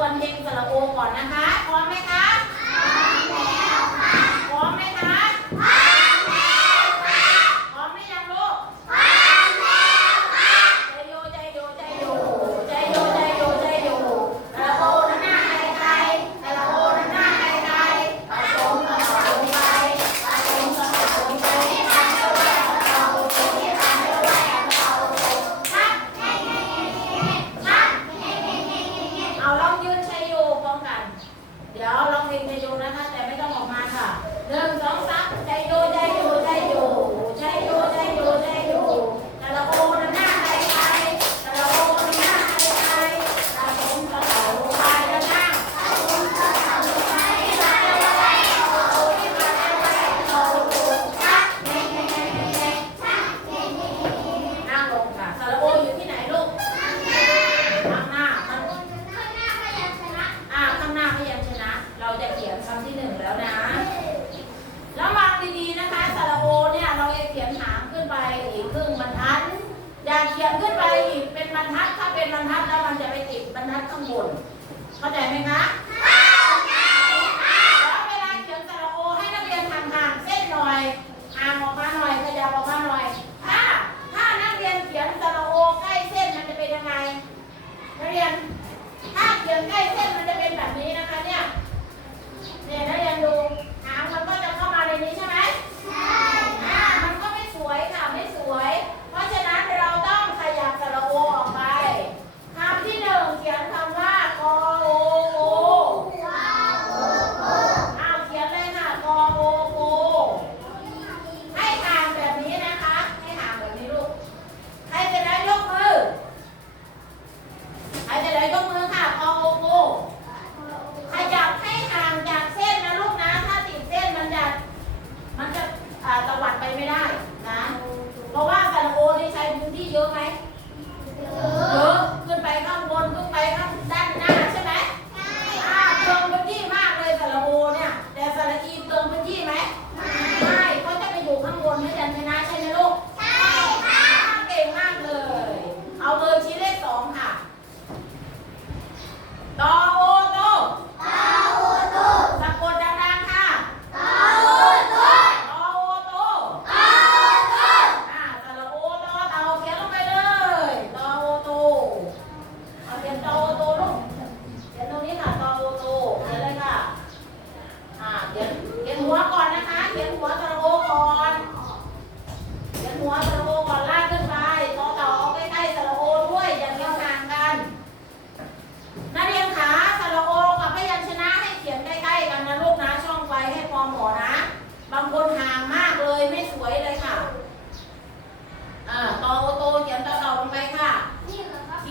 วนเพลงสระโอก่อนนะคะพร้อมไหมคะ 来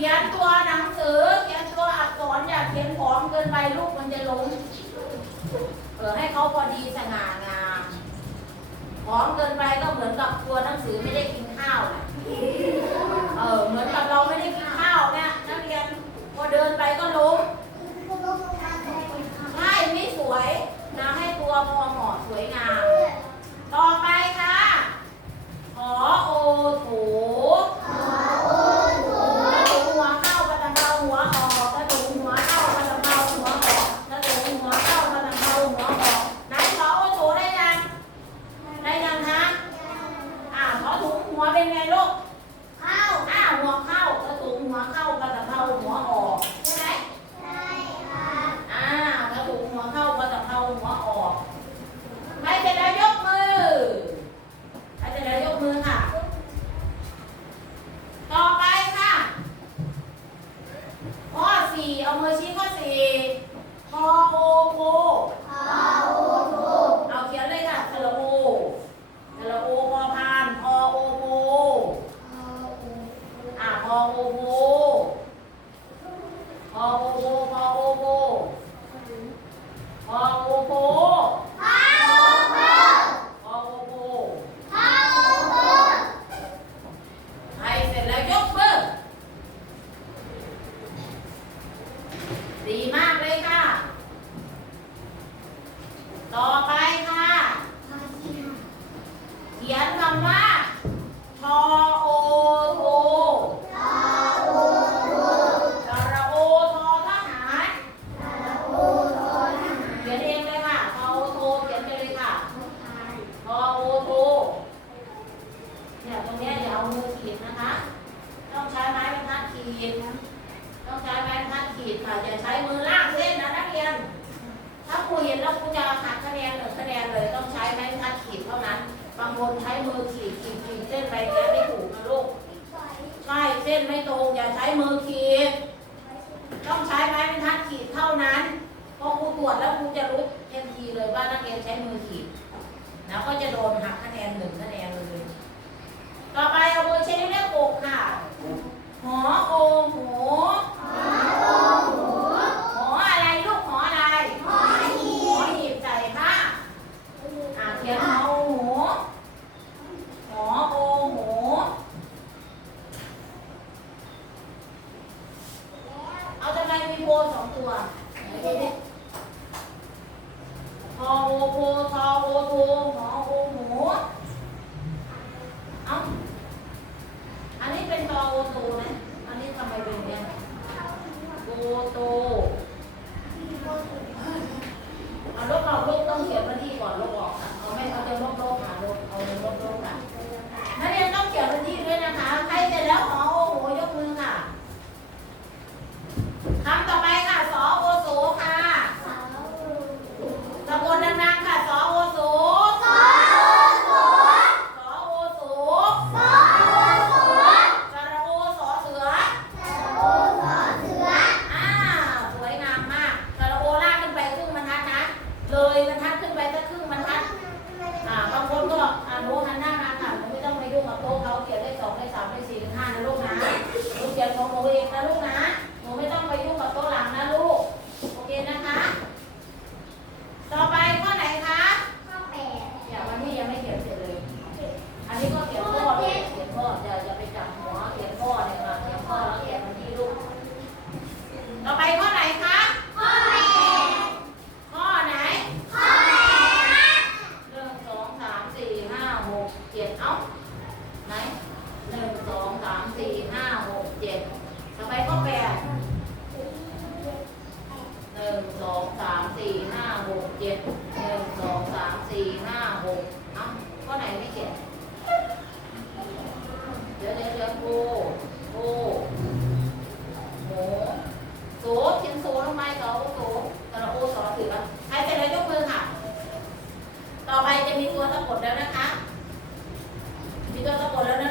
ขียนตัวหนังสือ เขียนตัวอักษรอย่าเขียนพร้อมเกินไปลูกมันจะล้มเออให้เขาพอดีสง่างามผอมเกินไปก็เหมือนกับตัวหนังสือไม่ได้กินข้าวเออเหมือนกับเราไม่ได้ ค่ะจะใช้มือลากเส้นนะนักเรียน ถ้าครูเห็นแล้วครูจะหักคะแนนหนึ่งคะแนนเลยต้องใช้ไม้พัดขีดเท่านั้นบางคนใช้มือขีดขีดขีดเส้นไปแค่ไม่ถูกนะลูกใช่เส้นไม่ตรงอย่าใช้มือขีด ต้องใช้ไม้บรรทัดขีดเท่านั้นพอครูตรวจแล้วครูจะรู้ทันทีเลยว่านักเรียนใช้มือขีด แล้วก็จะโดนหักคะแนนหนึ่งคะแนนเลย corram. ัวเองนะลูกนะ ต่อไปจะมีตัวสะกดแล้วนะคะ มีตัวสะกดแล้วนะ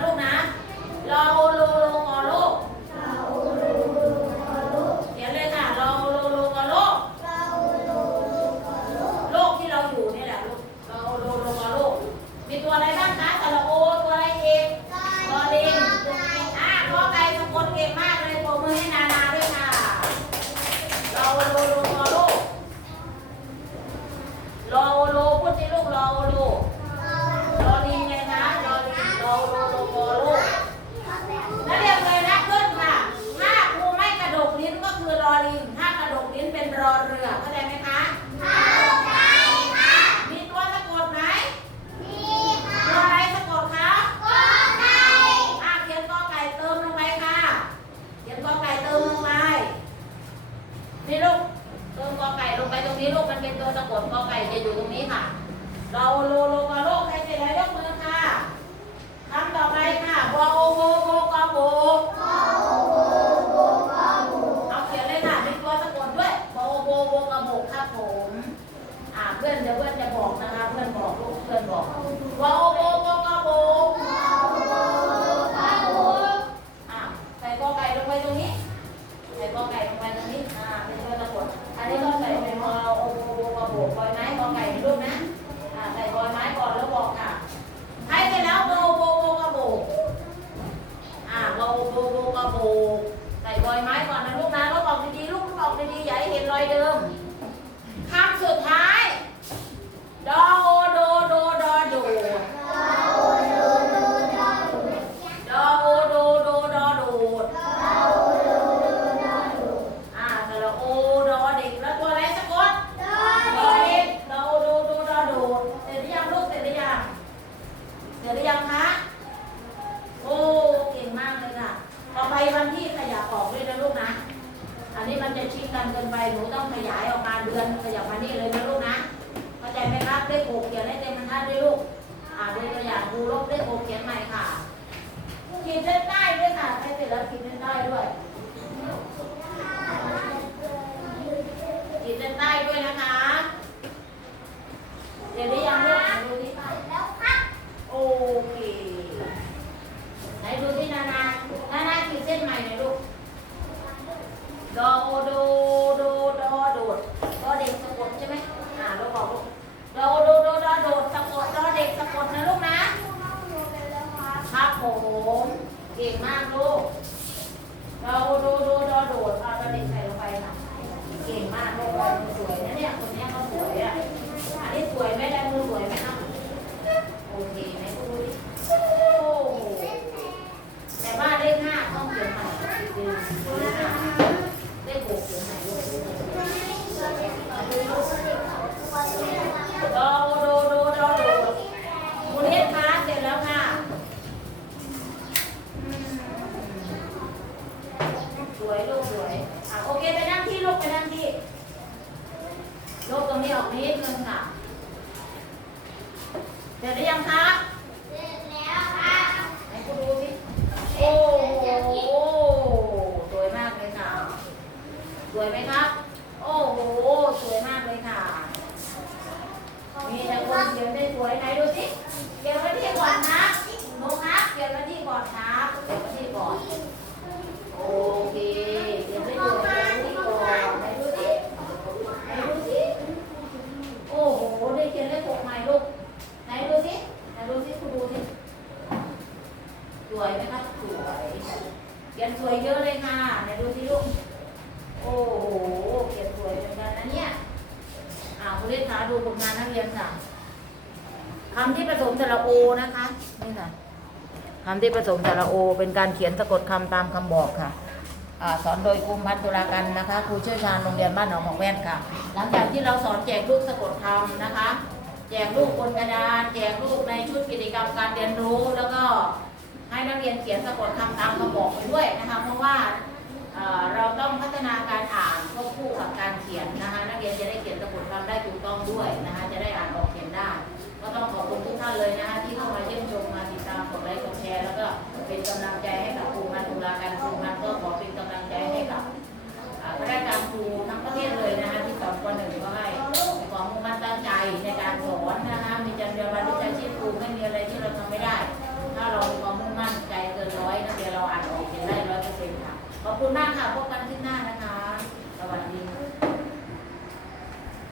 กันเกินไปหนูต้องขยายออกมาเดือนขยับมานี่เลยนะลูกนะเข้าใจไหมครับเลขหกเขียนให้เต็มบรรทัดด้วยลูกอ่าดูตัวอย่างดูลบเลขหกเขียนใหม่ค่ะขีดเส้นใต้ด้วยค่ะใช้เสร็จแล้วขีดเส้นใต้ด้วยขีดเส้นใต้ด้วยนะคะเดี๋ยวได้ยังลูกดูนี่แล้วครับโอ้ นี้ออกนิดนึงค่ะเสร็จหรือยังคะไหนคุณดูสิโอ้โหสวยมากเลยค่ะ สวยไหมครับ โอ้โห สวยมากเลยค่ะ มีแต่คนเขียนได้สวยไหนดูสิเขียนไว้ที่ก่อนนะนูครับเขียนไว้ที่ก่อนนไว้ที่ก่อน โอเคเดี๋ยวไม่ดูไหนดูที่ก่อนไหนดูสิไหนดูสิโอ้โห ได้เขียนเลขหกใหม่ลูก ไหนดูสิไหนดูสิคุณดูสิสวยไหมครับสวยเขียนสวยเยอะเลยค่ะ ไหนดูสิลูก โอ้โห เขียนสวยเหมือนกันนะเนี่ยอ่าคุณเลขาดูผลงานนักเรียนค่ะคำที่ผสมสระโอนะคะ นี่ค่ะ คำที่ผสมสระโอ เป็นการเขียนสะกดคำตามคำบอกค่ะอาสอนโดยครูพัฒน์ตุลากันนะคะ ครูเชี่ยวชาญโรงเรียนบ้านหนองหมอกแว่นค่ะ หลังจากที่เราสอนแจกลูกสะกดคำนะคะ แจกลูกบนกระดานแจกลูกในชุดกิจกรรมการเรียนรู้ แล้วก็ให้นักเรียนเขียนสะกดคำตามคำบอกไปด้วยนะคะ เพราะว่าเอ่อเราต้องพัฒนาการอ่านควบคู่กับการเขียนนะคะ นักเรียนจะได้เขียนสะกดคำได้ถูกต้องด้วยนะคะ จะได้อ่านออกเขียนได้ ก็ต้องขอบคุณทุกท่านเลยนะคะ เ